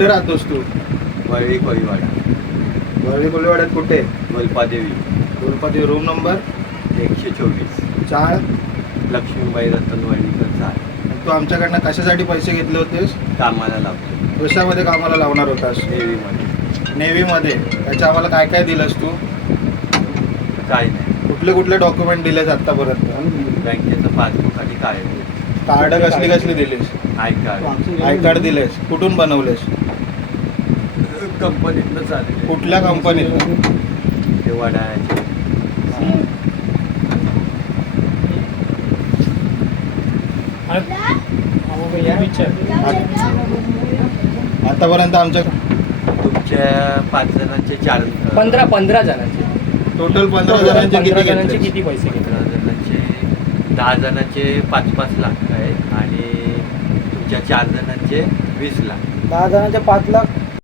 कुठे राहतोस तू? वळवी कोळीवाडा. वरळी कोल्हेवाड्यात कुठे? गोलपादेवी. गोलपाटी रूम नंबर 124. 4. लक्ष्मीबाई रतन वळणीकर चाल. तू आमच्याकडनं कशासाठी पैसे घेतले होतेस? कामाला लावतो कशामध्ये कामाला लावणार होतास? नेव्हीमध्ये. नेव्हीमध्ये. त्याच्या आम्हाला काय काय दिलंस तू? काय नाही, कुठले कुठले डॉक्युमेंट दिलेस आत्तापर्यंत? बँकेचं पासबुक आणि काय कार्ड कसली कसली दिलीस? आय कार्ड आय कार्ड दिलेस. कुठून बनवलेस? कंपनीतनं चालेल. कुठल्या कंपनीत? ते वडाळ्याचे. आतापर्यंत आमच्या तुमच्या 5 जणांचे 4 15 जणांचे. टोटल 15 जणांचे किती 15 जणांचे घेतले? किती पैसे घेतले? 15 जणांचे 10 जणांचे 5-5 लाख आहेत आणि तुमच्या 4 जणांचे 20 लाख. 10 जणांचे 5 लाख